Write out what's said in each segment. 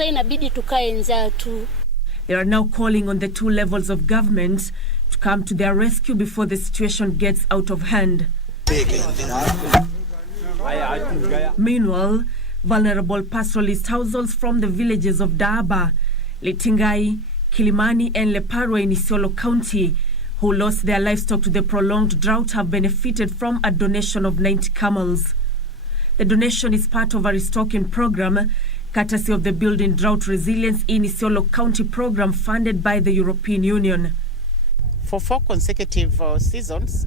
Sasa inabidi tukae njaa tu. They are now calling on the two levels of government to come to their rescue before the situation gets out of hand. Meanwhile, vulnerable pastoralist households from the villages of Daaba, Litingai, Kilimani and Leparwa in Isiolo County, who lost their livestock to the prolonged drought, have benefited from a donation of 90 camels. The donation is part of a restocking program, courtesy of the Building Drought Resilience in Isiolo County program funded by the European Union. For 4 consecutive seasons,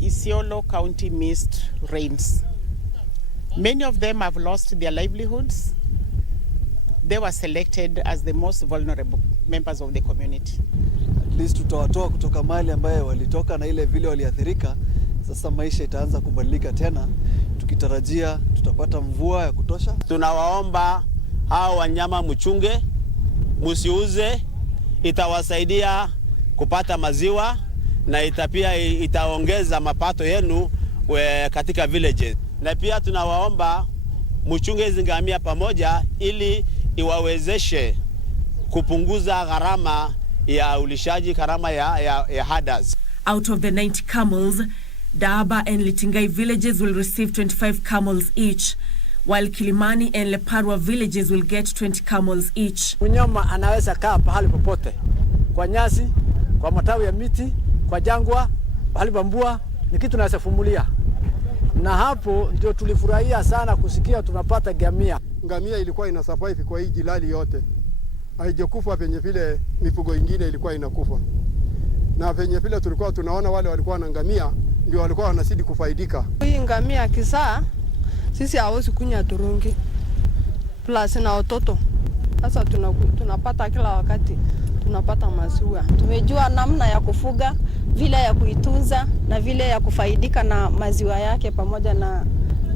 Isiolo County missed rains. Many of them have lost their livelihoods. They were selected as the most vulnerable members of the community. At least tutawatoa kutoka mali ambayo walitoka na ile vile waliathirika. Sasa maisha itaanza kubadilika tena, tukitarajia tutapata mvua ya kutosha. Tunawaomba hao wanyama mchunge, msiuze, itawasaidia kupata maziwa na pia itaongeza mapato yenu katika villages. Na pia tunawaomba mchunge hizi ngamia pamoja ili iwawezeshe kupunguza gharama ya ulishaji, gharama ya herders. Out of the 90 camels, Daaba and Litingai villages will receive 25 camels each, while Kilimani and Leparwa villages will get 20 camels each. Mnyama anaweza kaa pahali popote, kwa nyasi, kwa matawi ya miti, kwa jangwa, pahali bambua, ni kitu naweza fumulia. Na hapo ndio tulifurahia sana kusikia tunapata ngamia. Ngamia ilikuwa ina survive kwa hii jilali yote. Haijakufa penye vile mifugo ingine ilikuwa inakufa. Na penye vile tulikuwa tunaona wale walikuwa na ngamia ndio walikuwa wanazidi kufaidika. Hii ngamia kisaa sisi hawezi kunya turungi. Plus na watoto. Sasa tunapata kila wakati tunapata maziwa. Tumejua namna ya kufuga, vile ya kuitunza na vile ya kufaidika na maziwa yake pamoja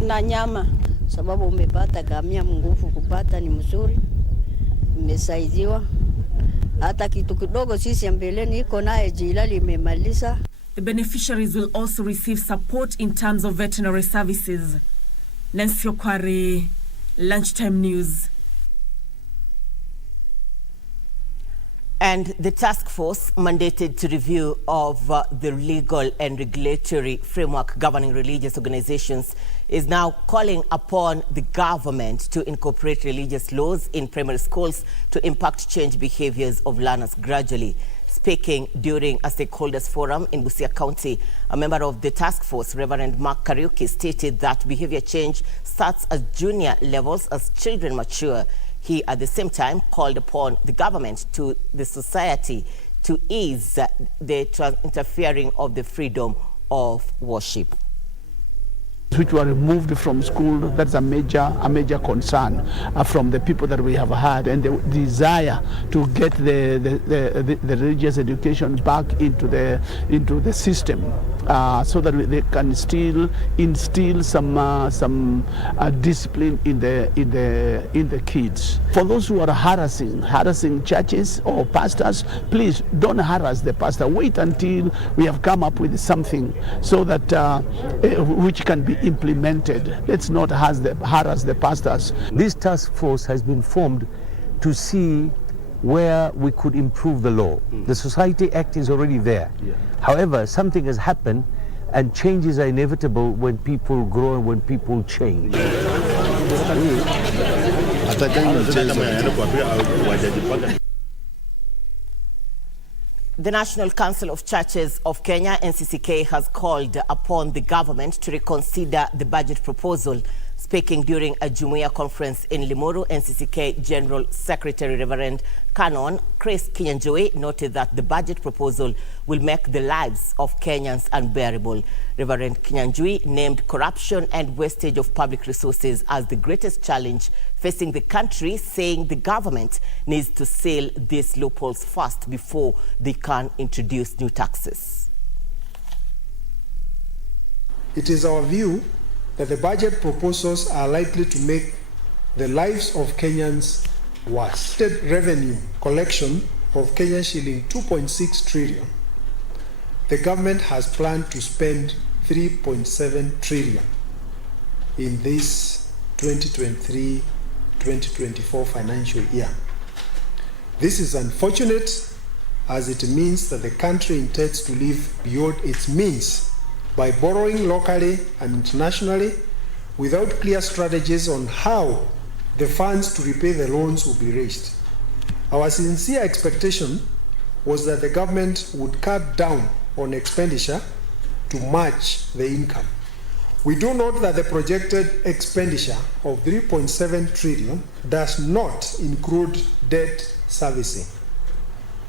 na nyama. Sababu umepata ngamia, nguvu kupata ni mzuri. Umesaidiwa. Hata kitu kidogo sisi mbeleni iko naye jilali imemaliza. The beneficiaries will also receive support in terms of veterinary services. Nancy Okware, Lunchtime News. And the task force mandated to review of the legal and regulatory framework governing religious organizations is now calling upon the government to incorporate religious laws in primary schools to impact change behaviors of learners gradually. Speaking during a stakeholders forum in Busia County, a member of the task force, Reverend Mark Kariuki, stated that behavior change starts at junior levels as children mature. He, at the same time, called upon the government to the society to ease the interfering of the freedom of worship. Which were removed from school, that's a major concern from the people that we have had, and the desire to get the religious education back into the system, so that they can still instill some discipline in the kids. For those who are harassing churches or pastors, please don't harass the pastor. Wait until we have come up with something so that which can be implemented. Let's not harass the pastors. This task force has been formed to see where we could improve the law. The Society Act is already there. However, something has happened, and changes are inevitable when people grow and when people change. The National Council of Churches of Kenya, NCCK, has called upon the government to reconsider the budget proposal. Speaking during a Jumuiya conference in Limuru, NCCK General Secretary Reverend Canon Chris Kinyanjui noted that the budget proposal will make the lives of Kenyans unbearable. Reverend Kinyanjui named corruption and wastage of public resources as the greatest challenge facing the country, saying the government needs to seal these loopholes first before they can introduce new taxes. It is our view that the budget proposals are likely to make the lives of Kenyans worse. State revenue collection of Kenya shilling 2.6 trillion. The government has planned to spend 3.7 trillion in this 2023 2024 financial year. This is unfortunate, as it means that the country intends to live beyond its means by borrowing locally and internationally without clear strategies on how the funds to repay the loans will be raised. Our sincere expectation was that the government would cut down on expenditure to match the income. We do note that the projected expenditure of 3.7 trillion does not include debt servicing,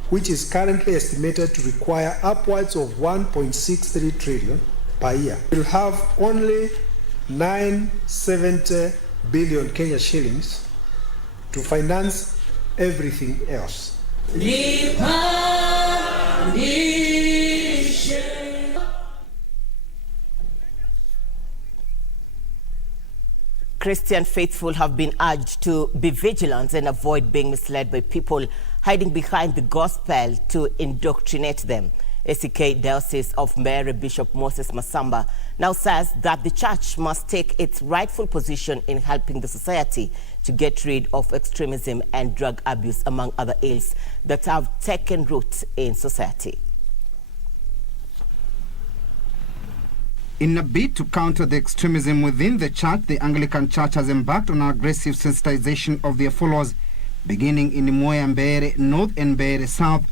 which is currently estimated to require upwards of 1.63 trillion per year. We'll have only 970 billion Kenya shillings to finance everything else. Christian faithful have been urged to be vigilant and avoid being misled by people hiding behind the gospel to indoctrinate them. ACK Diocese of Mbeere Bishop Moses Masamba now says that the church must take its rightful position in helping the society to get rid of extremism and drug abuse, among other ills that have taken root in society. In a bid to counter the extremism within the church, the Anglican Church has embarked on aggressive sensitization of their followers, beginning in Moya Mbeere North and Mbeere South.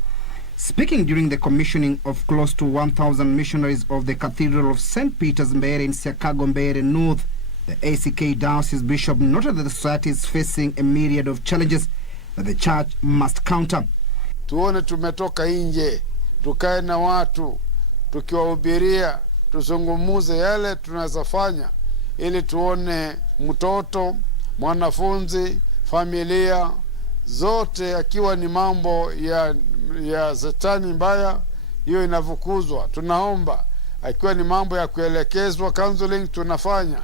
Speaking during the commissioning of close to 1,000 missionaries of the Cathedral of St. Peter's Mbeere in Siakago Mbeere North, the ACK Diocese Bishop noted that the society is facing a myriad of challenges that the church must counter. Tuone tumetoka nje, tukae na watu, tukiwahubiria, tuzungumuze yale tunaweza fanya ili tuone mtoto, mwanafunzi, familia zote akiwa ni mambo ya Shetani mbaya, hiyo inavukuzwa. Tunaomba akiwa ni mambo ya kuelekezwa, counseling tunafanya.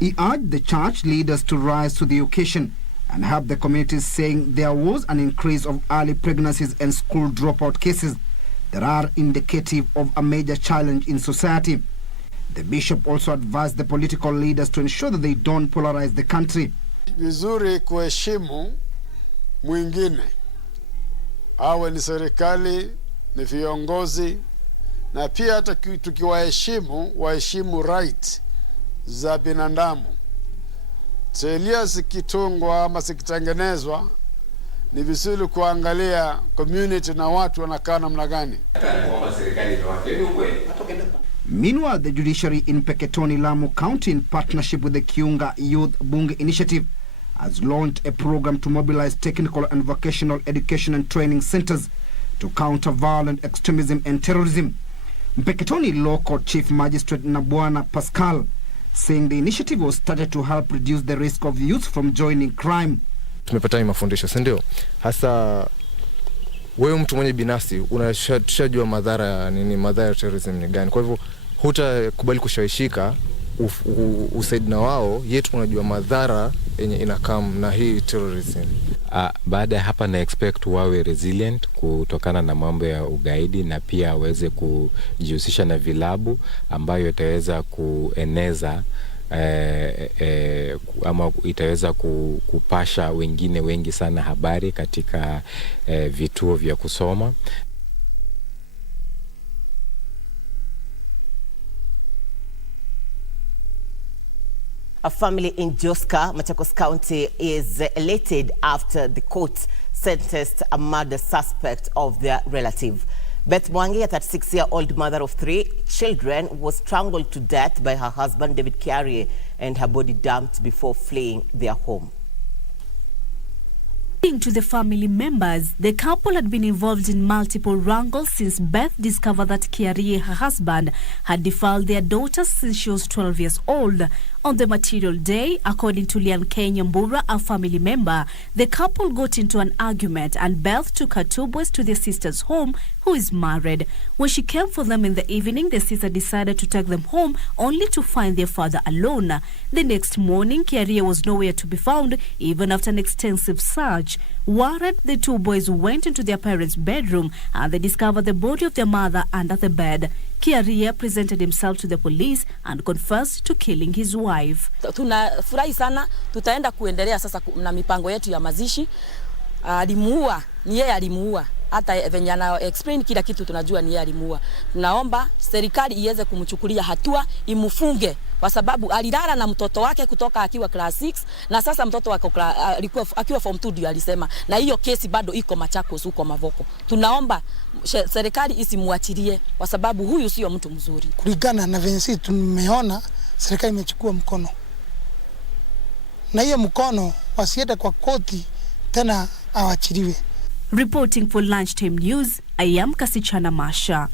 He urged the church leaders to rise to the occasion and help the communities, saying there was an increase of early pregnancies and school dropout cases that are indicative of a major challenge in society. The bishop also advised the political leaders to ensure that they don't polarize the country. Vizuri kuheshimu mwingine, awe ni serikali, ni viongozi, na pia hata tukiwaheshimu, waheshimu right za binadamu. Sheria zikitungwa ama zikitengenezwa, ni vizuri kuangalia community na watu wanakaa namna gani. Meanwhile, the judiciary in Peketoni, Lamu County, in partnership with the Kiunga Youth Bunge Initiative, has launched a program to mobilize technical and vocational education and training centers to counter violent extremism and terrorism. Mpeketoni Law Court Chief Magistrate Nabwana Pascal saying the initiative was started to help reduce the risk of youth from joining crime. Tumepata mafundisho, si ndio? Hasa wewe mtu mwenye binafsi unashajua madhara nini, madhara ya terrorism ni gani. Kwa hivyo hutakubali kushawishika usaidi na wao, yetu unajua madhara yenye inakam na hii terrorism. Baada ya hapa na expect wawe resilient kutokana na mambo ya ugaidi, na pia waweze kujihusisha na vilabu ambayo itaweza kueneza ama itaweza kupasha wengine wengi sana habari katika vituo vya kusoma. A family in Joska, Machakos County, is elated after the court sentenced a murder suspect of their relative. Beth Mwangi, a 36-year-old mother of 3 children, was strangled to death by her husband, David Kiarie, and her body dumped before fleeing their home. According to the family members, the couple had been involved in multiple wrangles since Beth discovered that Kiarie, her husband, had defiled their daughter since she was 12 years old. On the material day, according to Lian Kenyambura, a family member, the couple got into an argument and Beth took her 2 boys to their sister's home, who is married. When she came for them in the evening, the sister decided to take them home only to find their father alone. The next morning, Kiarie was nowhere to be found, even after an extensive search. Worried, the 2 boys went into their parents' bedroom and they discovered the body of their mother under the bed. Kiarie presented himself to the police and confessed to killing his wife. Tunafurahi sana, tutaenda kuendelea sasa na mipango yetu ya mazishi. Alimuua, ni yeye alimuua. Hata venye ana explain kila kitu tunajua ni yeye alimuua. Tunaomba serikali iweze kumchukulia hatua, imfunge kwa sababu alilala na mtoto wake kutoka akiwa class 6 na sasa mtoto wake alikuwa akiwa form 2 ndio alisema, na hiyo kesi bado iko Machakos huko Mavoko. Tunaomba serikali isimuachilie kwa sababu huyu sio mtu mzuri. Kulingana na venye sisi tumeona serikali imechukua mkono. Na hiyo mkono wasiende kwa koti tena awachiliwe. Reporting for Lunchtime News, I am Kasichana Masha.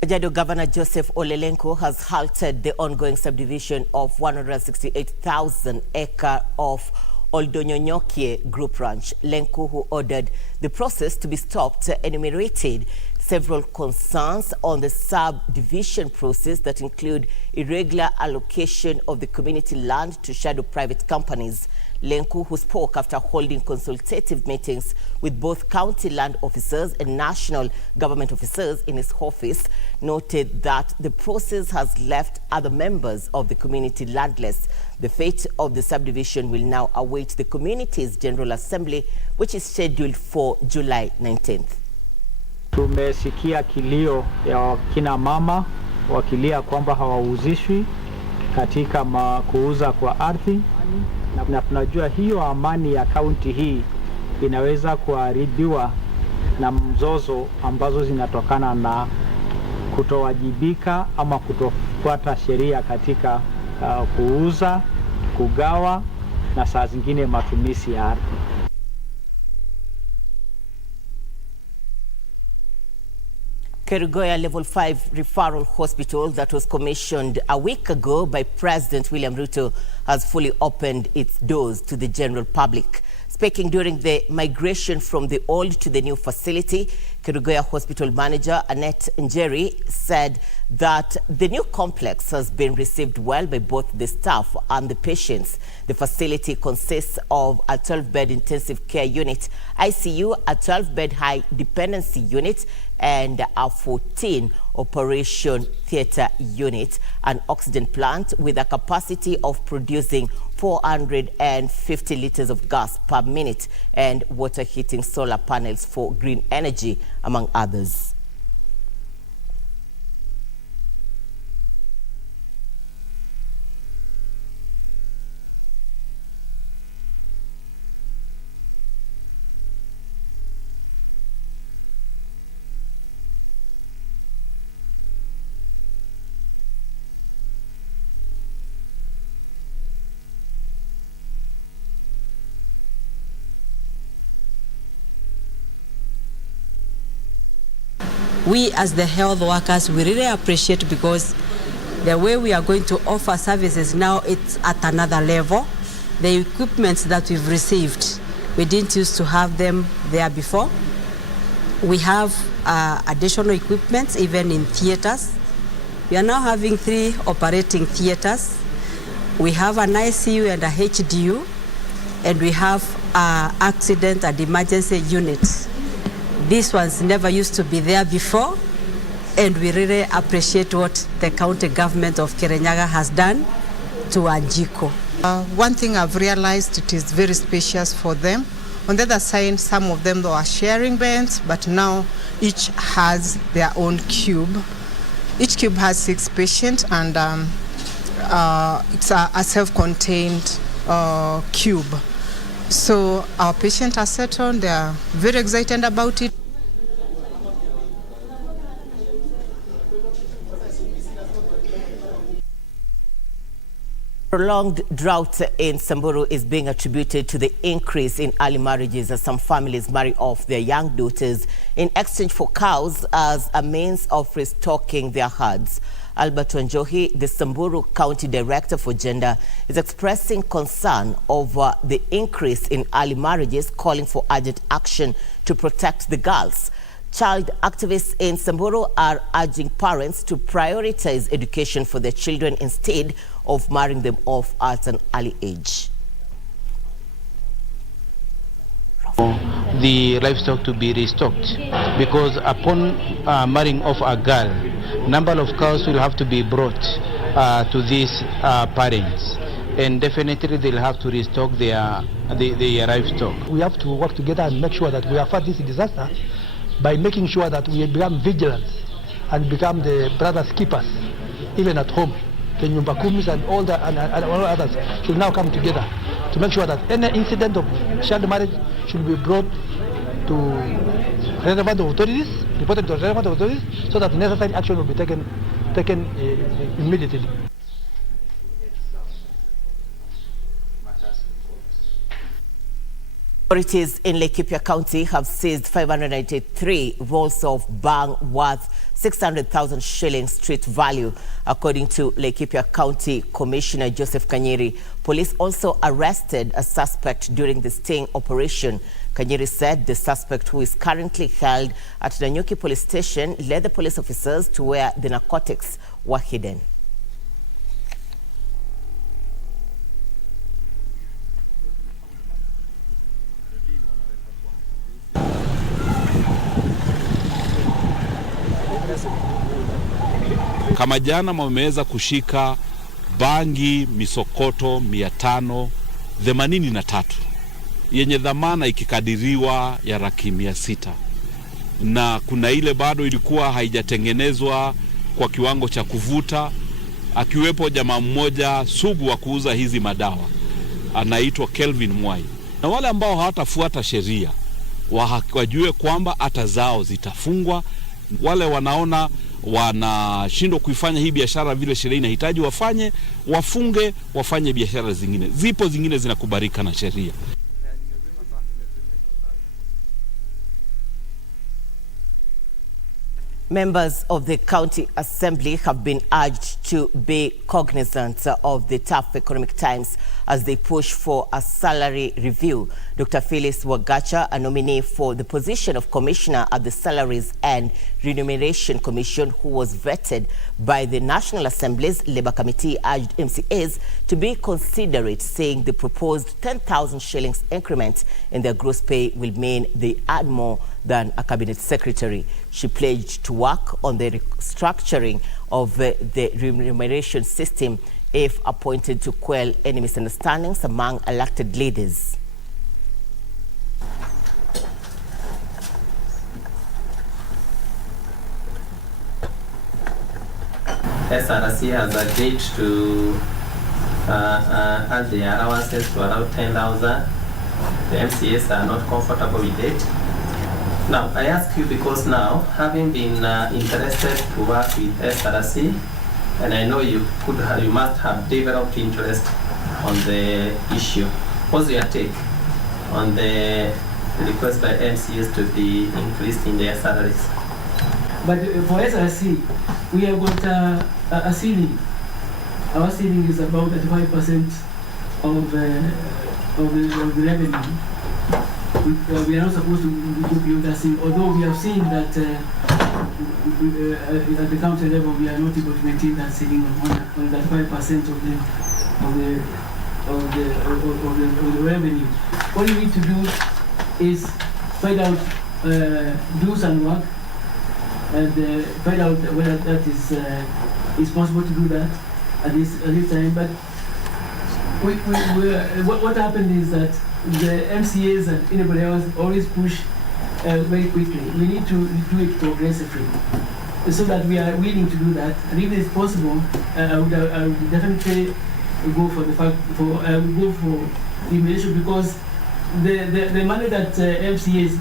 Kajiado Governor Joseph Olelenko has halted the ongoing subdivision of 168,000 acre of Oldonyonyokie Group Ranch. Lenko, who ordered the process to be stopped, enumerated several concerns on the subdivision process that include irregular allocation of the community land to shadow private companies. Lenko, who spoke after holding consultative meetings with both county land officers and national government officers in his office, noted that the process has left other members of the community landless. The fate of the subdivision will now await the community's General Assembly, which is scheduled for July 19th. Tumesikia kilio ya kina mama wakilia kwamba hawauzishwi katika kuuza kwa ardhi, na tunajua hiyo amani ya kaunti hii inaweza kuharibiwa na mzozo ambazo zinatokana na kutowajibika ama kutofuata sheria katika kuuza, kugawa na saa zingine matumizi ya ardhi. Kerugoya Level 5 Referral Hospital that was commissioned a week ago by President William Ruto has fully opened its doors to the general public. Speaking during the migration from the old to the new facility, Kerugoya Hospital Manager Annette Njeri said that the new complex has been received well by both the staff and the patients. The facility consists of a 12-bed intensive care unit, ICU, a 12-bed high dependency unit, and a 14 operation theater unit, an oxygen plant with a capacity of producing 450 liters of gas per minute, and water heating solar panels for green energy, among others. We as the health workers, we really appreciate, because the way we are going to offer services now, it's at another level. The equipments that we've received, we didn't used to have them there before. We have additional equipments even in theaters. We are now having 3 operating theaters. We have an ICU and a HDU, and we have accident and emergency units. These ones never used to be there before, and we really appreciate what the county government of Kirinyaga has done to Anjiko. One thing I've realized, it is very spacious for them. On the other side, some of them are sharing beds, but now each has their own cube. Each cube has 6 patients, and it's a self-contained cube. So our patients are settled, they are very excited about it. Prolonged drought in Samburu is being attributed to the increase in early marriages as some families marry off their young daughters in exchange for cows as a means of restocking their herds. Albert Wanjohi, the Samburu County Director for Gender, is expressing concern over the increase in early marriages, calling for urgent action to protect the girls. Child activists in Samburu are urging parents to prioritize education for their children instead of marrying them off at an early age. the livestock to be restocked, because upon marrying of a girl, number of cows will have to be brought to these parents, and definitely they'll have to restock their livestock. We have to work together and make sure that we avert this disaster by making sure that we become vigilant and become the brothers keepers, even at home. The Nyumbakumis and all others should now come together to make sure that any incident of child marriage should be brought to relevant authorities, reported to relevant authorities, so that necessary action will be taken immediately. Authorities in Laikipia County have seized 593 rolls of bang worth 600,000 shillings street value, according to Laikipia County Commissioner Joseph Kanyeri. Police also arrested a suspect during the sting operation. Kanyeri said the suspect, who is currently held at Nanyuki Police Station, led the police officers to where the narcotics were hidden. Kama jana wameweza kushika bangi misokoto 583 yenye dhamana ikikadiriwa ya Raki600, na kuna ile bado ilikuwa haijatengenezwa kwa kiwango cha kuvuta, akiwepo jamaa mmoja sugu wa kuuza hizi madawa anaitwa Kelvin Mwai. Na wale ambao hawatafuata sheria wajue kwamba hata zao zitafungwa. Wale wanaona wanashindwa kuifanya hii biashara vile sheria inahitaji wafanye, wafunge, wafanye biashara zingine. Zipo zingine zinakubalika na sheria. Members of the County Assembly have been urged to be cognizant of the tough economic times as they push for a salary review. Dr. Phyllis Wagacha, a nominee for the position of Commissioner at the Salaries and Remuneration Commission, who was vetted by the National Assembly's Labour Committee, urged MCAs to be considerate, saying the proposed 10,000 shillings increment in their gross pay will mean they earn more than a cabinet secretary. She pledged to work on the restructuring of the remuneration system if appointed, to quell any misunderstandings among elected leaders. SRC has agreed to add the allowances to around 10,000. The MCAs are not comfortable with it. Now, I ask you because now, having been interested to work with SRC, and I know you must have developed interest on the issue. What's your take on the request by MCAs to be increased in their salaries? But for SRC, we have got a ceiling. Our ceiling is about 35% of the revenue. We are not supposed to be that ceiling, although we have seen that at the county level we are not able to maintain that ceiling on that 5% of the revenue. What you need to do is find out, do some work, and find out whether that is possible to do that at this time. But what happened is that the MCAs and anybody else always push very quickly. We need to do it progressively, so that we are willing to do that. And if it's possible, I would definitely go for elimination, because the money that MCAs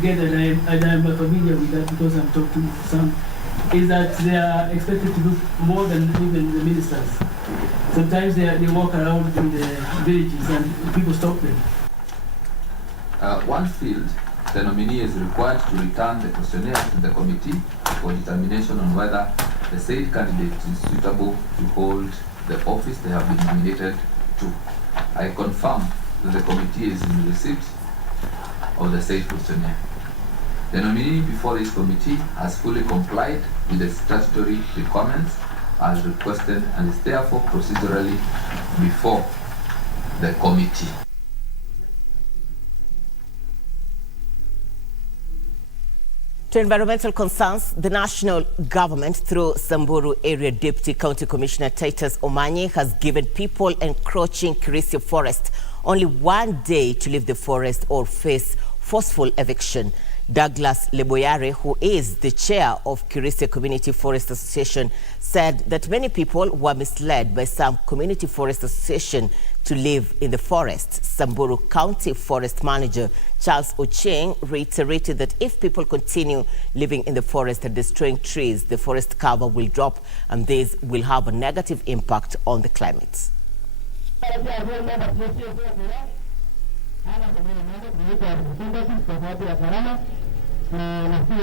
get, and I'm familiar with that because I've talked to some, is that they are expected to do more than even the ministers. Sometimes they walk around in the villages and people stop them. One field, the nominee is required to return the questionnaire to the committee for determination on whether the said candidate is suitable to hold the office they have been nominated to. I confirm that the committee is in receipt of the said questionnaire. The nominee before this committee has fully complied with the statutory requirements as requested and is therefore procedurally before the committee. To environmental concerns, the national government, through Samburu Area Deputy County Commissioner Titus Omanyi, has given people encroaching Kirisia Forest only 1 day to leave the forest or face forceful eviction. Douglas Leboyare, who is the chair of Kirisia Community Forest Association, said that many people were misled by some community forest association to live in the forest. Samburu County Forest Manager Charles Ocheng reiterated that if people continue living in the forest and destroying trees, the forest cover will drop, and this will have a negative impact on the climate.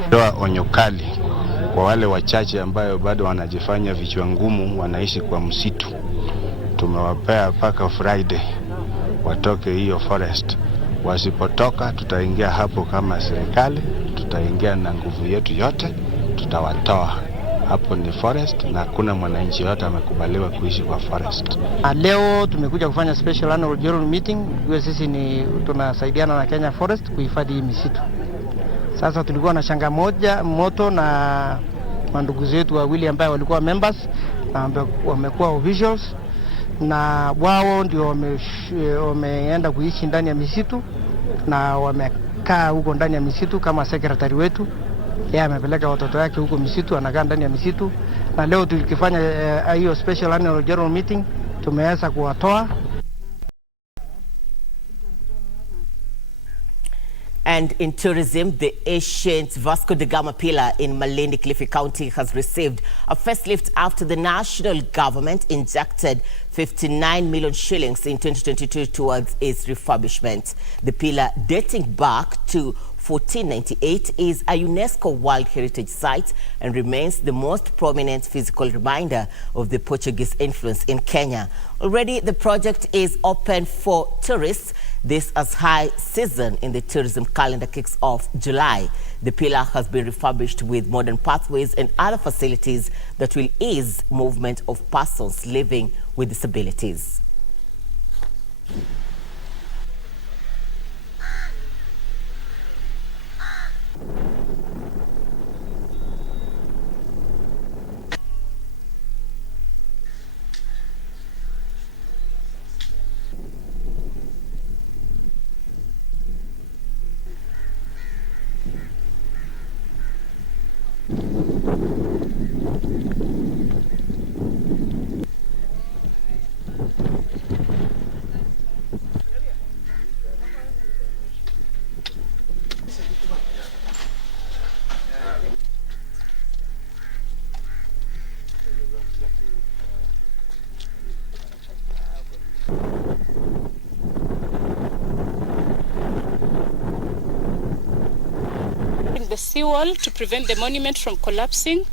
Toa onyo kali kwa wale wachache ambayo bado wanajifanya vichwa ngumu, wanaishi kwa msitu. Tumewapea paka Friday watoke hiyo forest. Wasipotoka tutaingia hapo kama serikali, tutaingia na nguvu yetu yote, tutawatoa. Hapo ni forest na hakuna mwananchi yote amekubaliwa kuishi kwa forest. Leo tumekuja kufanya special annual general meeting. Sisi tunasaidiana na Kenya Forest kuhifadhi hii misitu. Sasa tulikuwa na changamoto na mandugu zetu wawili ambao walikuwa members na wamekuwa officials, na wao ndio wameenda kuishi ndani ya misitu na wamekaa huko ndani ya misitu kama secretary wetu. Yeye amepeleka watoto wake huko misitu, anakaa ndani ya misitu, na leo tulikifanya hiyo special annual general meeting tumeweza kuwatoa. And in tourism, the ancient Vasco da Gama pillar in Malindi, Kilifi County has received a facelift after the national government injected 59 million shillings in 2022 towards its refurbishment. The pillar, dating back to 1498, is a UNESCO World Heritage Site and remains the most prominent physical reminder of the Portuguese influence in Kenya. Already, the project is open for tourists. This as high season in the tourism calendar kicks off July. The pillar has been refurbished with modern pathways and other facilities that will ease movement of persons living with disabilities. The seawall to prevent the monument from collapsing.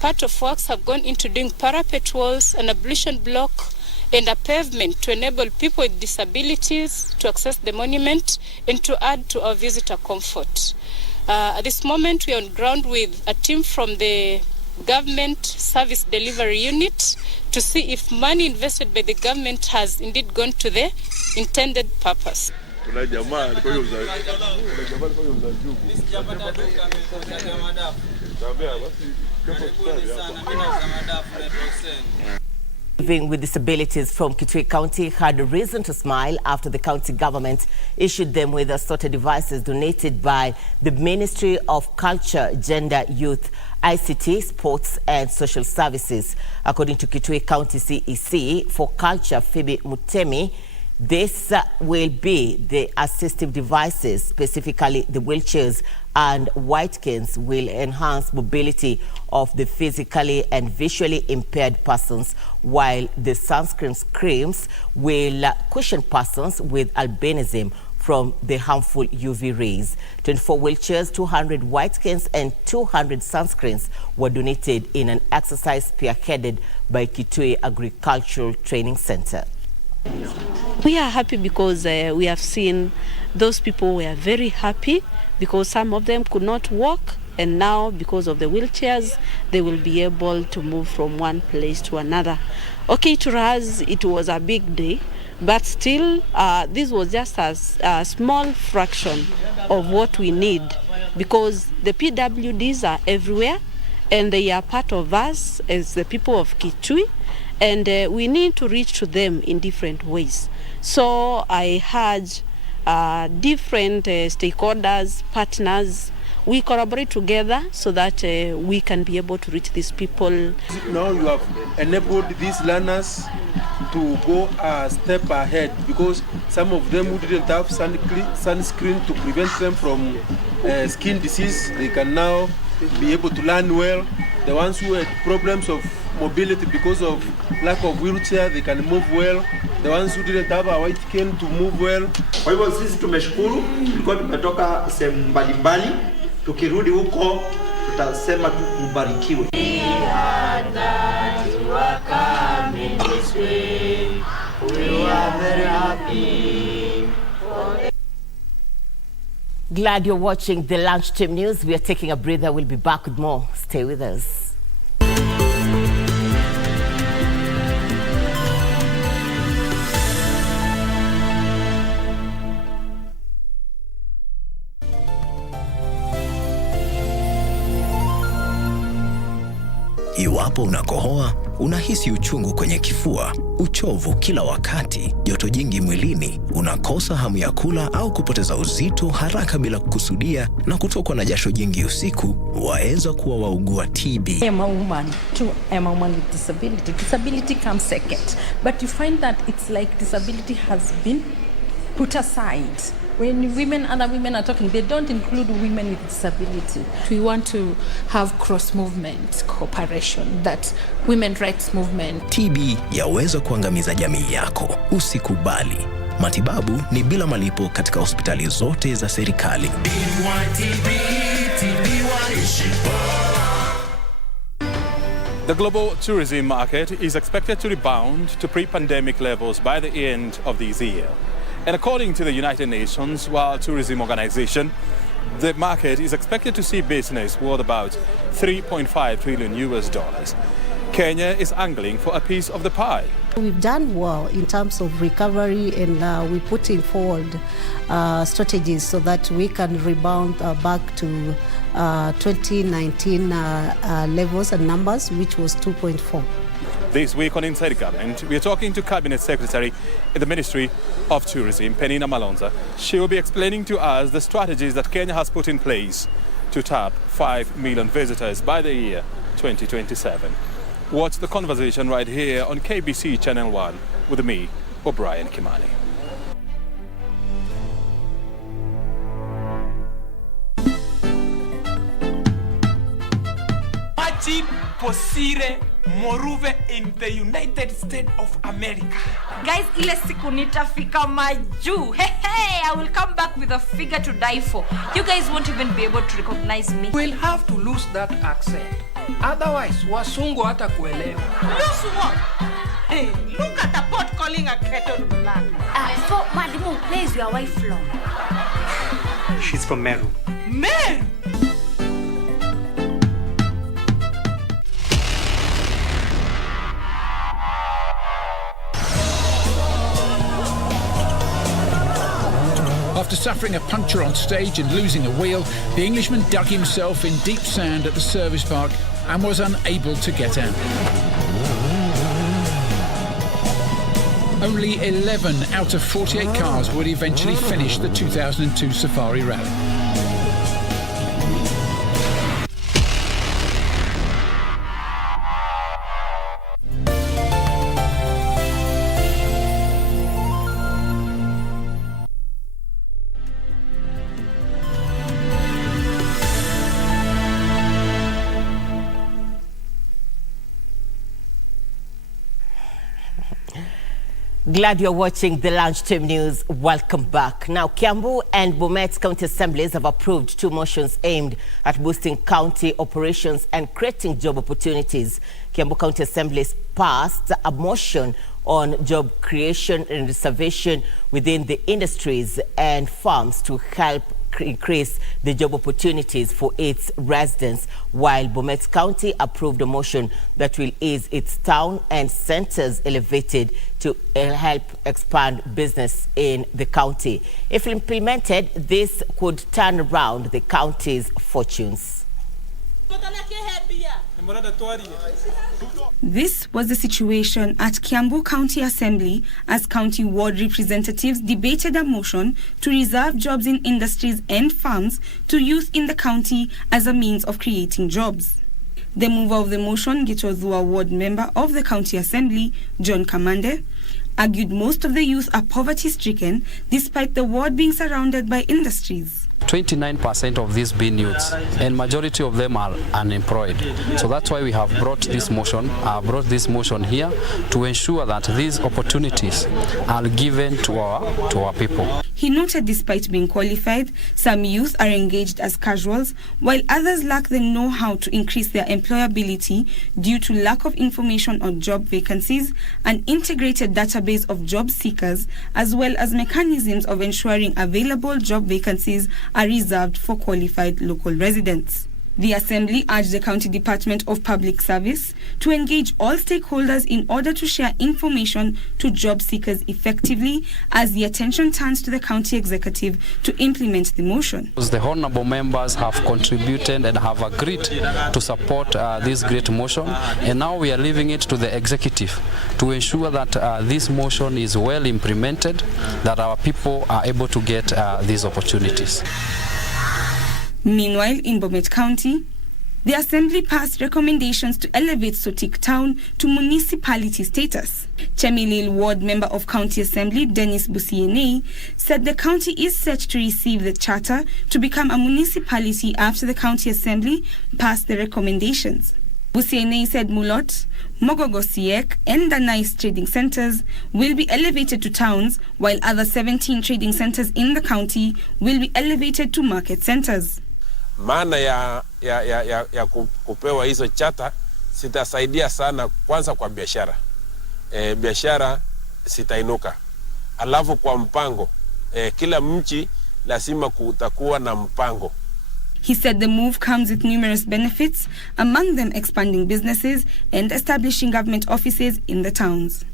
Part of works have gone into doing parapet walls, an ablution block, and a pavement to enable people with disabilities to access the monument and to add to our visitor comfort. At this moment, we are on ground with a team from the Government Service Delivery Unit to see if money invested by the government has indeed gone to the intended purpose. Living with disabilities from Kitui County had a reason to smile after the county government issued them with assorted devices donated by the Ministry of Culture, Gender, Youth, ICT, Sports and Social Services. According to Kitui County CEC for Culture, Phoebe Mutemi, this will be the assistive devices, specifically the wheelchairs and white canes, will enhance mobility of the physically and visually impaired persons, while the sunscreen creams will cushion persons with albinism from the harmful UV rays. 24 wheelchairs, 200 white canes and 200 sunscreens were donated in an exercise spearheaded by Kitui Agricultural Training Center. We are happy because we have seen those people were very happy because some of them could not walk, and now because of the wheelchairs they will be able to move from one place to another. Okay, to us it was a big day, but still this was just a small fraction of what we need because the PWDs are everywhere and they are part of us as the people of Kitui, and we need to reach to them in different ways. So I had different stakeholders, partners. We collaborate together so that we can be able to reach these people. Now you have enabled these learners to go a step ahead, because some of them who didn't have sunscreen to prevent them from skin disease, they can now be able to learn well. The ones who had problems of mobility because of lack of wheelchair, they can move well. The ones who didn't have a white cane to move well. Kwa hivyo sisi tumeshukuru, tulikuwa tumetoka sehemu mbalimbali, tukirudi huko tutasema tubarikiwe. Glad you're watching the Lunchtime News. We are taking a breather. We'll be back with more. Stay with us. Iwapo unakohoa, unahisi uchungu kwenye kifua, uchovu kila wakati, joto jingi mwilini, unakosa hamu ya kula au kupoteza uzito haraka bila kukusudia, na kutokwa na jasho jingi usiku, waweza kuwa waugua TB. I am a woman too. I am a woman with disability. Disability comes second, but you find that it's like disability has been put aside. When women, other women are talking, they don't include women with disability. We want to have cross-movement cooperation, that women rights movement. TB yaweza kuangamiza jamii yako. Usikubali. Matibabu ni bila malipo katika hospitali zote za serikali. The global tourism market is expected to rebound to pre-pandemic levels by the end of this year. And according to the United Nations World Tourism Organization, the market is expected to see business worth about $3.5 trillion. Kenya is angling for a piece of the pie. We've done well in terms of recovery, and we're putting forward strategies so that we can rebound back to 2019 levels and numbers, which was 2.4. This week on Inside Government, we are talking to Cabinet Secretary in the Ministry of Tourism, Penina Malonza. She will be explaining to us the strategies that Kenya has put in place to tap 5 million visitors by the year 2027. Watch the conversation right here on KBC Channel 1 with me, O'Brien Kimani. Posire Moruve in the United States of America. Guys, ile siku nitafika maju. Hey, I will come back with a figure to die for. You guys won't even be able to recognize me. We'll have to lose that accent. Otherwise, wasungu hata kuelewa. Lose what? Hey, look at the pot calling a kettle black. So, Madimu, where is your wife from? She's from Meru. Meru? After suffering a puncture on stage and losing a wheel, the Englishman dug himself in deep sand at the service park and was unable to get out. Only 11 out of 48 cars would eventually finish the 2002 Safari Rally. Glad you're watching the Lunchtime News. Welcome back. Now, Kiambu and Bomet County Assemblies have approved 2 motions aimed at boosting county operations and creating job opportunities. Kiambu County Assemblies passed a motion on job creation and reservation within the industries and farms to help increase the job opportunities for its residents, while Bomet County approved a motion that will ease its town and centers elevated to help expand business in the county. If implemented, this could turn around the county's fortunes. This was the situation at Kiambu County Assembly as county ward representatives debated a motion to reserve jobs in industries and farms to youth in the county as a means of creating jobs. The mover of the motion, Gitozua ward member of the county assembly, John Kamande, argued most of the youth are poverty-stricken despite the ward being surrounded by industries. 29% of these being youths, and majority of them are unemployed. So that's why we have brought this motion here to ensure that these opportunities are given to our people. He noted despite being qualified, some youth are engaged as casuals, while others lack the know-how to increase their employability due to lack of information on job vacancies, an integrated database of job seekers, as well as mechanisms of ensuring available job vacancies are reserved for qualified local residents. The Assembly urged the County Department of Public Service to engage all stakeholders in order to share information to job seekers effectively, as the attention turns to the County Executive to implement the motion. The honorable members have contributed and have agreed to support this great motion, and now we are leaving it to the Executive to ensure that this motion is well implemented, that our people are able to get these opportunities. Meanwhile, in Bomet County, the Assembly passed recommendations to elevate Sotik Town to municipality status. Chemilil Ward member of County Assembly, Dennis Busiene, said the county is set to receive the charter to become a municipality after the County Assembly passed the recommendations. Busiene said Mulot, Mogogosiek, and Danais trading centers will be elevated to towns, while other 17 trading centers in the county will be elevated to market centers. Maana ya kupewa hizo chata sitasaidia sana, kwanza kwa biashara. Biashara sitainuka. Alafu kwa mpango, kila mchi lazima kutakuwa na mpango. He said the move comes with numerous benefits, among them expanding businesses and establishing government offices in the towns.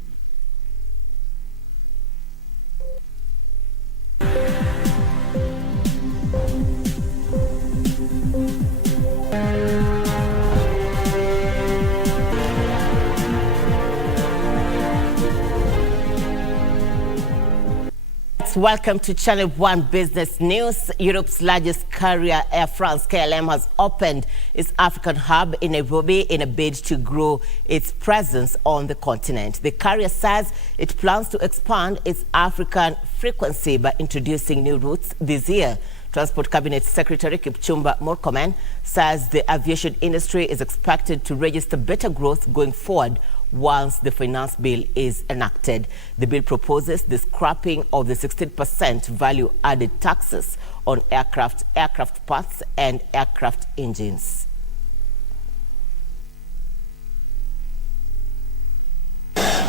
Welcome to Channel 1 Business News. Europe's largest carrier, Air France KLM, has opened its African hub in Nairobi in a bid to grow its presence on the continent. The carrier says it plans to expand its African frequency by introducing new routes this year. Transport Cabinet Secretary Kipchumba Murkomen says the aviation industry is expected to register better growth going forward once the finance bill is enacted. The bill proposes the scrapping of the 16% value-added taxes on aircraft parts and aircraft engines.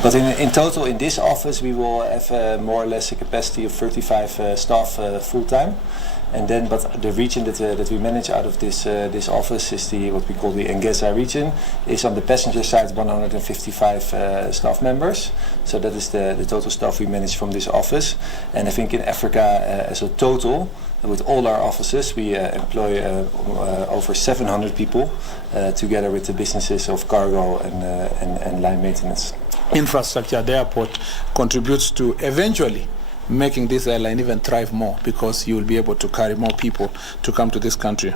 But in total, in this office, we will have more or less a capacity of 35 staff full-time. And then, but the region that we manage out of this office is what we call the Engeza region. Is on the passenger side 155 staff members. So that is the total staff we manage from this office. And I think in Africa as a total, with all our offices, we employ over 700 people together with the businesses of cargo and line maintenance. Infrastructure at the airport contributes to eventually making this airline even thrive more, because you will be able to carry more people to come to this country.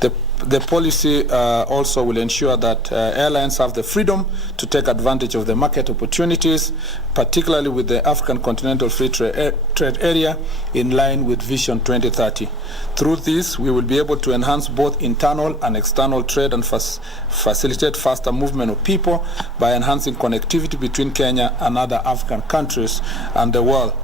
The policy also will ensure that airlines have the freedom to take advantage of the market opportunities, particularly with the African Continental Free Trade Area, in line with Vision 2030. Through this, we will be able to enhance both internal and external trade and facilitate faster movement of people by enhancing connectivity between Kenya and other African countries and the world.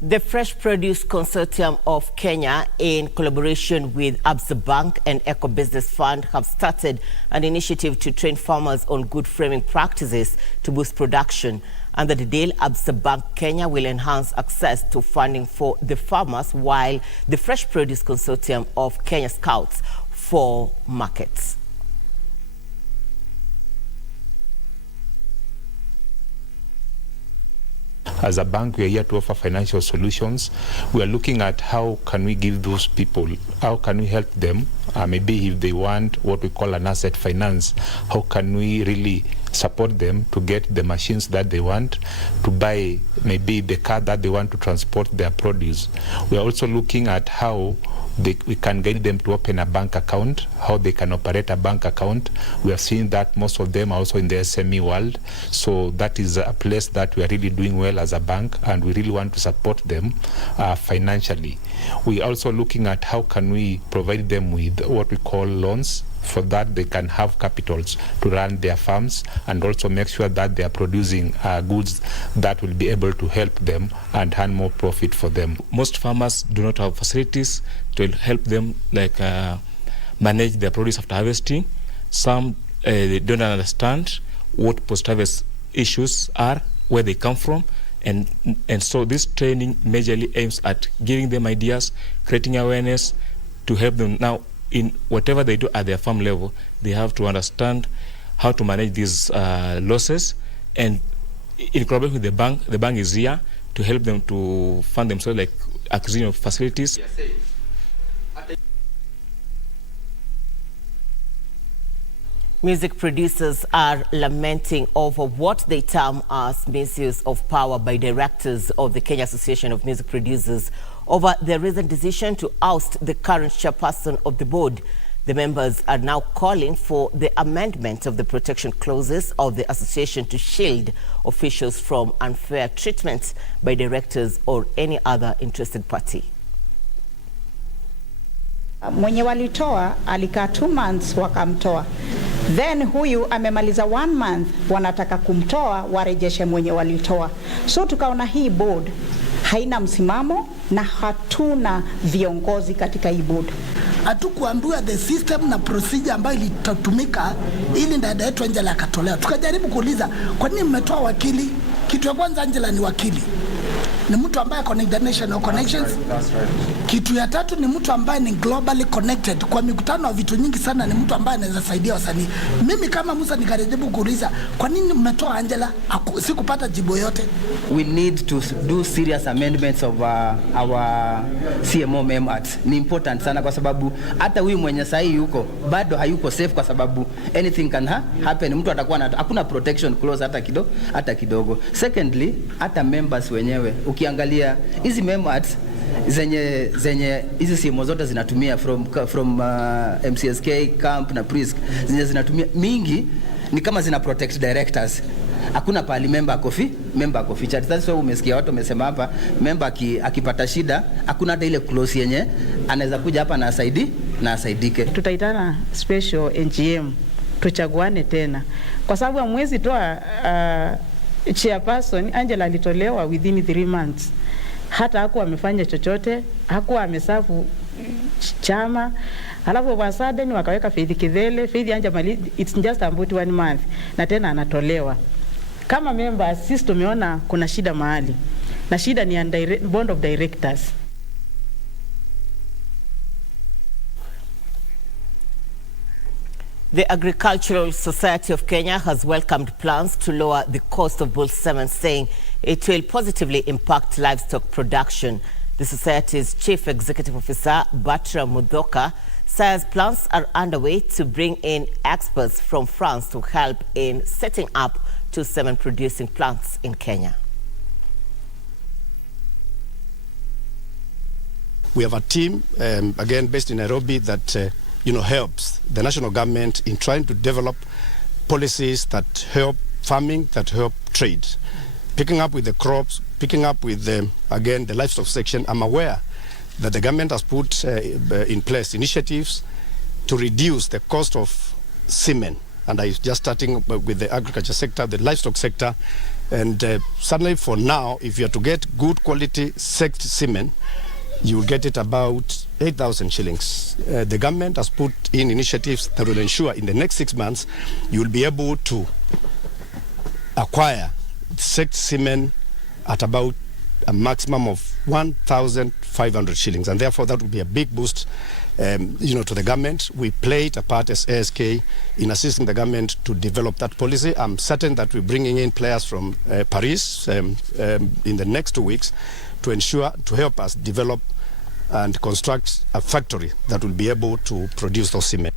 The Fresh Produce Consortium of Kenya, in collaboration with Absa Bank and Eco Business Fund, have started an initiative to train farmers on good framing practices to boost production Under the deal, Absa Bank Kenya will enhance access to funding for the farmers, while the Fresh Produce Consortium of Kenya scouts for markets. As a bank, we are here to offer financial solutions. We are looking at how can we give those people, how can we help them, maybe if they want what we call an asset finance, how can we really support them to get the machines that they want, to buy maybe the car that they want to transport their produce. We are also looking at how we can guide them to open a bank account, how they can operate a bank account. We have seen that most of them are also in the SME world. So that is a place that we are really doing well as a bank, and we really want to support them financially. We are also looking at how can we provide them with what we call loans. For that, they can have capitals to run their farms and also make sure that they are producing goods that will be able to help them and earn more profit for them. Most farmers do not have facilities to help them manage their produce after harvesting. Some they don't understand what post-harvest issues are, where they come from, and so this training majorly aims at giving them ideas, creating awareness to help them. Now, in whatever they do at their farm level, they have to understand how to manage these losses, and in collaboration with the bank is here to help them to fund themselves, like acquisition of facilities. Music producers are lamenting over what they term as misuse of power by directors of the Kenya Association of Music Producers over their recent decision to oust the current chairperson of the board. The members are now calling for the amendment of the protection clauses of the association to shield officials from unfair treatment by directors or any other interested party. Mwenye walitoa alikaa 2 months wakamtoa. Then huyu amemaliza 1 month, wanataka kumtoa warejeshe mwenye walitoa. So tukaona hii board haina msimamo na hatuna viongozi katika hii board. Hatukuambiwa the system na procedure ambayo ilitumika ili dada yetu Angela akatolewa. Tukajaribu kuuliza kwa nini mmetoa wakili? Kitu ya kwanza, Angela ni wakili, ni mtu ambaye ako na international connections. That's right. Kitu ya tatu ni mtu ambaye ni globally connected, kwa mikutano wa vitu nyingi sana, ni mtu ambaye anaweza saidia wasanii. Mimi kama Musa nikajaribu kuuliza kwa nini mmetoa Angela, sikupata jibu yote. We need to do serious amendments of our CMO members. Ni important sana kwa sababu hata huyu mwenye sahi yuko bado hayuko safe, kwa sababu anything can happen. Mtu atakuwa hakuna protection clause hata kidogo. Secondly, hata members wenyewe ukiangalia hizi members zenye hizi simu zote zinatumia from MCSK camp na Prisk, zenye zinatumia mingi ni kama zina protect directors. Hakuna pali member coffee chat. That's why umesikia watu wamesema hapa member akipata shida hakuna hata ile clause yenye anaweza kuja hapa na asaidike. Tutaitana special NGM tuchaguane tena, kwa sababu mwezi toa chairperson Angela alitolewa within 3 months. Hata hakuwa amefanya chochote, hakuwa amesafu chama. Alafu wa sudden wakaweka Faith Kidhele, Faith Angela, it's just about 1 month na tena anatolewa. Kama member sisi tumeona kuna shida mahali, na shida ni board of directors. The Agricultural Society of Kenya has welcomed plans to lower the cost of bull semen, saying it will positively impact livestock production. The Society's Chief Executive Officer, Batra Mudoka, says plans are underway to bring in experts from France to help in setting up 2 semen-producing plants in Kenya. We have a team, again, based in Nairobi that helps the national government in trying to develop policies that help farming, that help trade. Picking up with the crops, picking up with again the livestock section, I'm aware that the government has put in place initiatives to reduce the cost of semen. And I just starting with the agriculture sector, the livestock sector, and certainly for now, if you are to get good quality sexed semen, you will get it about 8,000 shillings. The government has put in initiatives that will ensure in the next 6 months you will be able to acquire sexed semen at about a maximum of 1,500 shillings, and therefore that would be a big boost to the government. We played a part as ASK in assisting the government to develop that policy. I'm certain that we're bringing in players from Paris in the next 2 weeks to help us develop and construct a factory that will be able to produce those semen.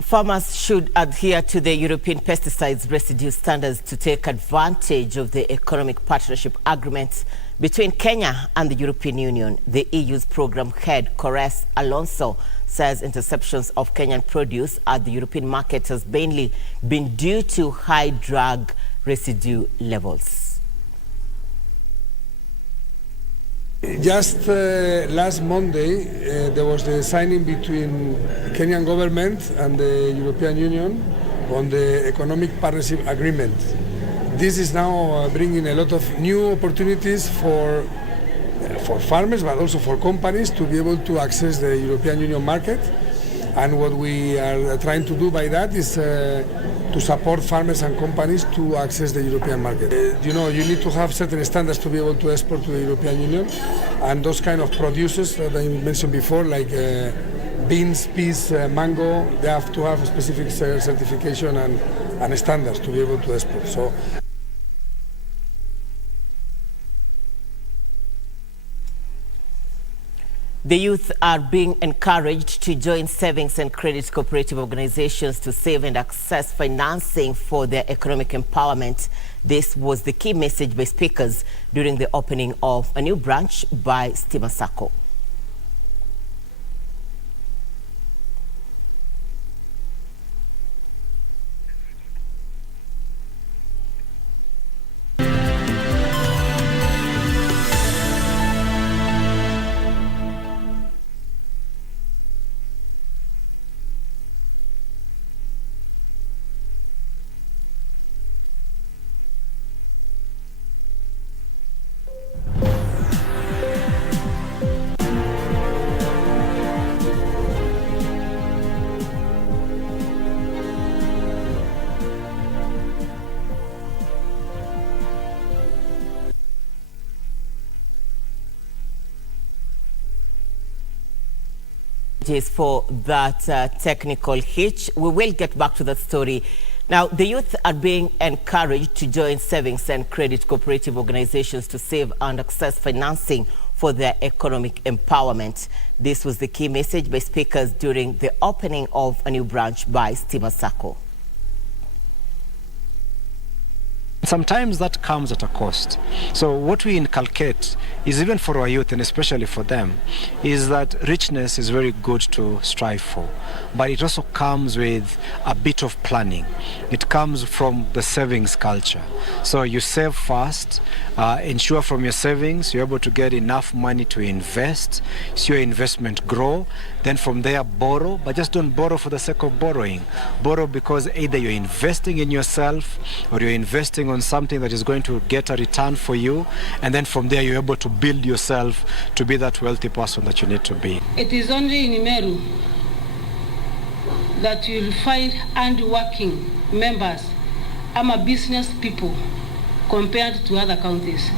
Farmers should adhere to the European pesticides residue standards to take advantage of the economic partnership agreement between Kenya and the European Union. The EU's program head, Cores Alonso, says interceptions of Kenyan produce at the European market has mainly been due to high drug residue levels. Just last Monday, there was the signing between the Kenyan government and the European Union on the economic partnership agreement. This is now bringing a lot of new opportunities for farmers, but also for companies to be able to access the European Union market. And what we are trying to do by that is to support farmers and companies to access the European market. You need to have certain standards to be able to export to the European Union, and those kind of producers that I mentioned before, like beans, peas, mango, they have to have a specific certification and standards to be able to export. So. The youth are being encouraged to join savings and credit cooperative organizations to save and access financing for their economic empowerment. This was the key message by speakers during the opening of a new branch by Machakos. For that technical hitch. We will get back to that story. Now, the youth are being encouraged to join savings and credit cooperative organizations to save and access financing for their economic empowerment. This was the key message by speakers during the opening of a new branch by Machakos. Sometimes that comes at a cost. So what we inculcate is, even for our youth and especially for them, is that richness is very good to strive for, but it also comes with a bit of planning. It comes from the savings culture. So you save first, ensure from your savings you're able to get enough money to invest, see your investment grow, then from there borrow, but just don't borrow for the sake of borrowing. Borrow because either you're investing in yourself or you're investing on something that is going to get a return for you, and then from there you're able to build yourself to be that wealthy person that you need to be. It is only in Meru that you'll find hard-working members, business people, compared to other counties.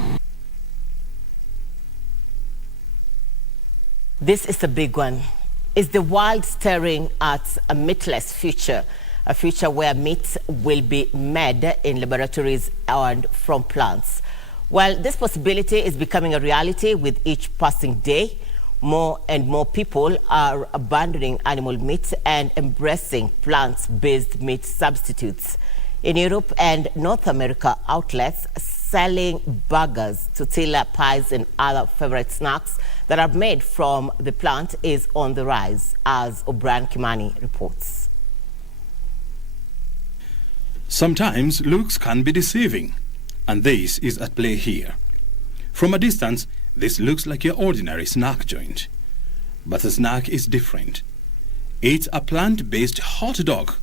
This is a big one. Is the world staring at a meatless future? A future where meat will be made in laboratories and from plants. Well, this possibility is becoming a reality with each passing day. More and more people are abandoning animal meat and embracing plant-based meat substitutes. In Europe and North America, outlets selling burgers, tortilla pies and other favorite snacks that are made from the plant is on the rise, as O'Brien Kimani reports. Sometimes looks can be deceiving, and this is at play here. From a distance, this looks like your ordinary snack joint. But the snack is different. It's a plant-based hot dog.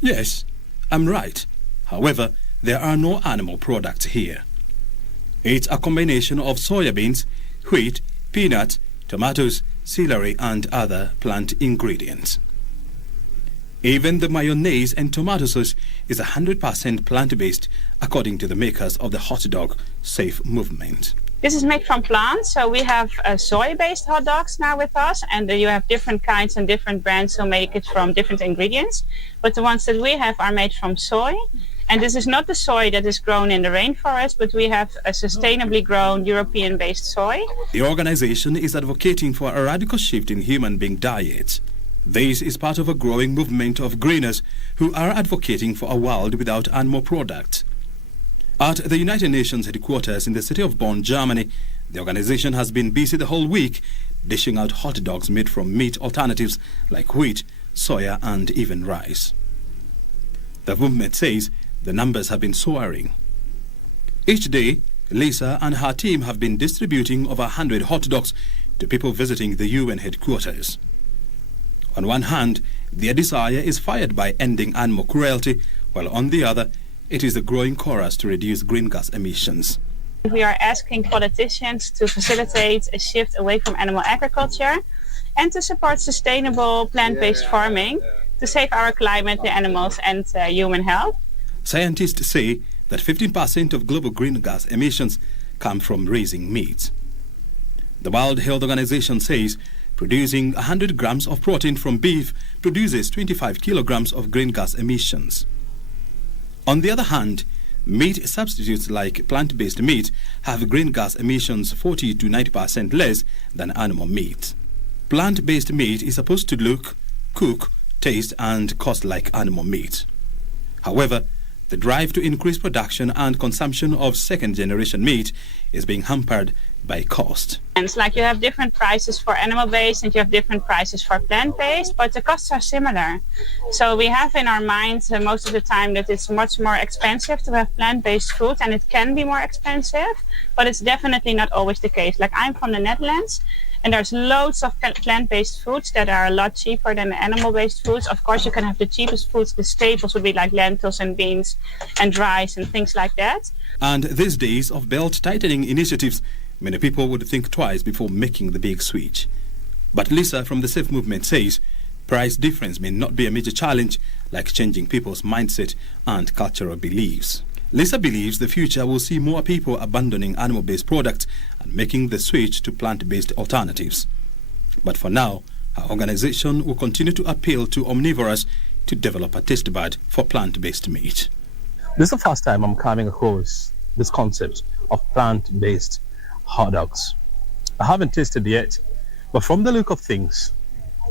Yes, I'm right. However, there are no animal products here. It's a combination of soya beans, wheat, peanuts, tomatoes, celery, and other plant ingredients. Even the mayonnaise and tomato sauce is 100% plant-based, according to the makers of the hot dog safe movement. This is made from plants, so we have soy-based hot dogs now with us, and you have different kinds and different brands who make it from different ingredients. But the ones that we have are made from soy, and this is not the soy that is grown in the rainforest, but we have a sustainably grown European-based soy. The organization is advocating for a radical shift in human being diet. This is part of a growing movement of greeners who are advocating for a world without animal products. At the United Nations headquarters in the city of Bonn, Germany, the organization has been busy the whole week dishing out hot dogs made from meat alternatives like wheat, soya and even rice. The movement says the numbers have been soaring. Each day, Lisa and her team have been distributing over 100 hot dogs to people visiting the UN headquarters. On one hand, their desire is fired by ending animal cruelty, while on the other, it is the growing chorus to reduce green gas emissions. We are asking politicians to facilitate a shift away from animal agriculture and to support sustainable plant-based farming to save our climate, the animals and human health. Scientists say that 15% of global green gas emissions come from raising meat. The World Health Organization says producing 100 grams of protein from beef produces 25 kilograms of green gas emissions. On the other hand, meat substitutes like plant-based meat have green gas emissions 40 to 90% less than animal meat. Plant-based meat is supposed to look, cook, taste and cost like animal meat. However, the drive to increase production and consumption of second-generation meat is being hampered by cost. And it's like you have different prices for animal-based and you have different prices for plant-based, but the costs are similar. So we have in our minds most of the time that it's much more expensive to have plant-based food, and it can be more expensive, but it's definitely not always the case. Like I'm from the Netherlands, and there's loads of plant-based foods that are a lot cheaper than the animal-based foods. Of course, you can have the cheapest foods. The staples would be like lentils and beans and rice and things like that. And these days of belt-tightening initiatives, many people would think twice before making the big switch. But Lisa from the Safe Movement says price difference may not be a major challenge, like changing people's mindset and cultural beliefs. Lisa believes the future will see more people abandoning animal-based products and making the switch to plant-based alternatives. But for now, her organization will continue to appeal to omnivorous to develop a taste bud for plant-based meat. This is the first time I'm coming across this concept of plant-based hot dogs. I haven't tasted yet, but from the look of things,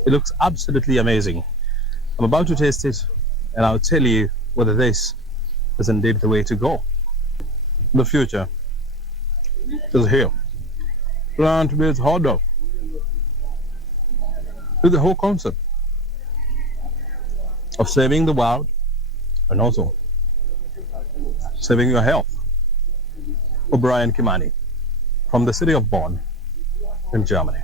it looks absolutely amazing. I'm about to taste it, and I'll tell you whether this is indeed the way to go. The future is here. Plant-based hot dog. It's the whole concept of saving the world and also saving your health. O'Brien Kimani from the city of Bonn in Germany.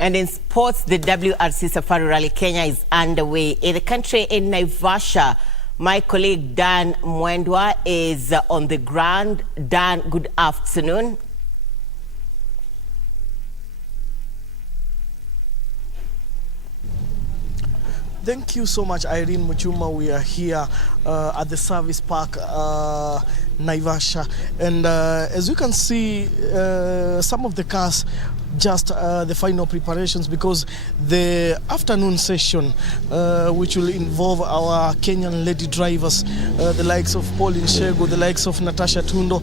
And in sports, the WRC Safari Rally Kenya is underway in the country in Naivasha. My colleague Dan Mwendwa is on the ground. Dan, good afternoon. Thank you so much, Irene Muchuma. We are here at the service park, Naivasha. And as you can see, some of the cars just the final preparations, because the afternoon session, which will involve our Kenyan lady drivers, the likes of Pauline Shego, the likes of Natasha Tundo,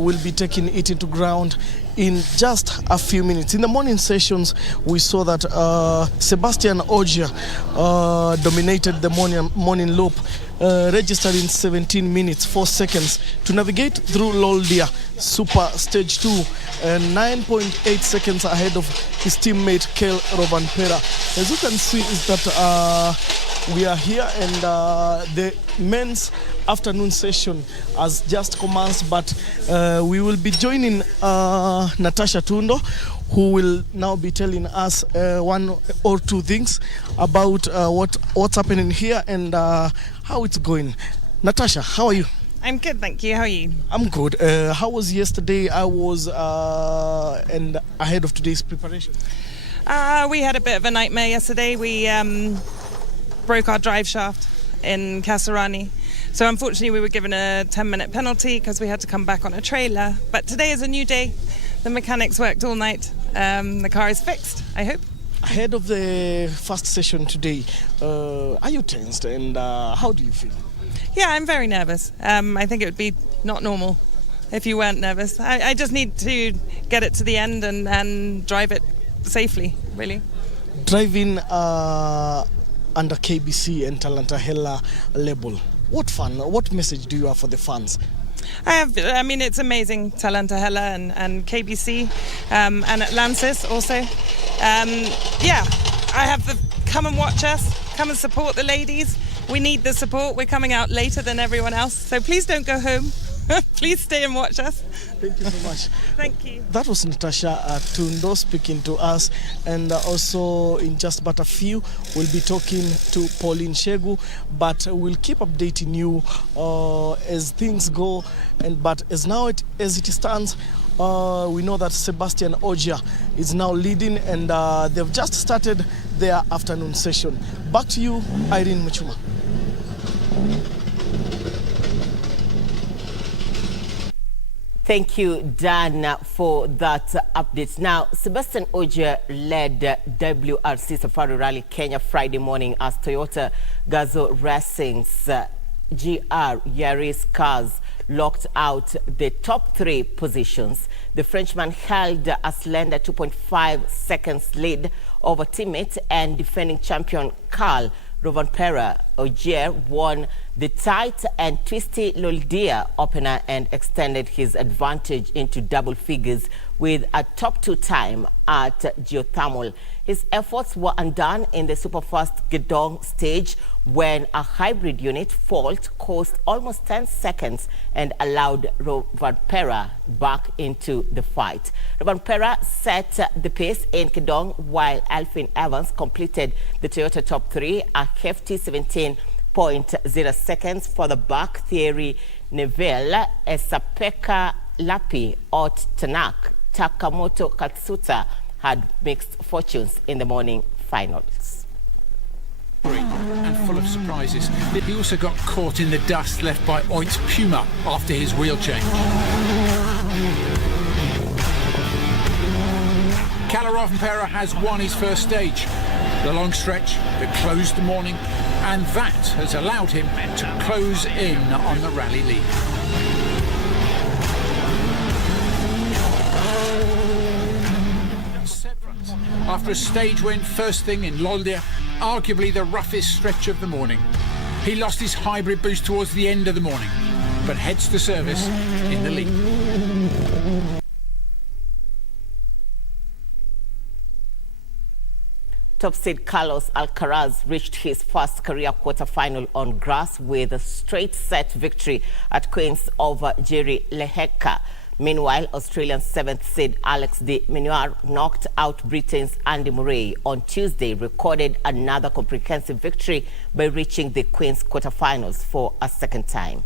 will be taking it into ground in just a few minutes. In the morning sessions, we saw that Sebastian Ogier dominated the morning loop, registering 17 minutes 4 seconds to navigate through Loldia Super Stage 2, and 9.8 seconds ahead of his teammate Kel Rovanpera. As you can see, is that we are here, and the men's afternoon session has just commenced, but we will be joining Natasha Tundo, who will now be telling us one or two things about what's happening here and how it's going. Natasha, how are you? I'm good, thank you. How are you? I'm good. How was yesterday? I was and ahead of today's preparation. We had a bit of a nightmare yesterday. We broke our drive shaft in Kasarani. So unfortunately we were given a 10-minute penalty because we had to come back on a trailer. But today is a new day. The mechanics worked all night. The car is fixed, I hope. Ahead of the first session today, are you tensed and how do you feel? Yeah, I'm very nervous. I think it would be not normal if you weren't nervous. I just need to get it to the end and drive it safely, really. Driving under KBC and Talantahela label, what message do you have for the fans? I mean, it's amazing, Talantahela and KBC and Atlantis also. Yeah, I have the come and watch us, come and support the ladies. We need the support. We're coming out later than everyone else. So please don't go home. Please stay and watch us. Thank you so much. Thank you. That was Natasha Tundo speaking to us. And also in just but a few, we'll be talking to Pauline Shegu. But we'll keep updating you as things go. But as it stands, we know that Sebastian Ogia is now leading and they've just started their afternoon session. Back to you, Irene Muchuma. Thank you, Dan, for that update. Now, Sebastian Ogier led WRC Safari Rally Kenya Friday morning as Toyota Gazoo Racing's GR Yaris cars locked out the top 3 positions. The Frenchman held a slender 2.5 seconds lead over teammate and defending champion Carl Rovanpera. Ogier won the tight and twisty Loldia opener and extended his advantage into double figures with a top 2 time at geothermal. His efforts were undone in the superfast Gedong stage when a hybrid unit fault cost almost 10 seconds and allowed Rovanpera back into the fight. Rovanpera set the pace in Gedong while Alfin Evans completed the Toyota top 3, a hefty 17.0 seconds for the back. Thierry Neville, Esapeka Lapi, Ot Tanak, Takamoto Katsuta had mixed fortunes in the morning finals. And full of surprises. He also got caught in the dust left by Oit Puma after his wheel change. Kalle Rovanpera has won his first stage. The long stretch that closed the morning, and that has allowed him to close in on the rally lead. After a stage win first thing in Loldia, arguably the roughest stretch of the morning. He lost his hybrid boost towards the end of the morning, but heads to service in the lead. Top seed Carlos Alcaraz reached his first career quarter-final on grass with a straight-set victory at Queen's over Jerry Lehecka. Meanwhile, Australian 7th seed Alex de Minaur knocked out Britain's Andy Murray on Tuesday, recorded another comprehensive victory by reaching the Queen's quarterfinals for a second time.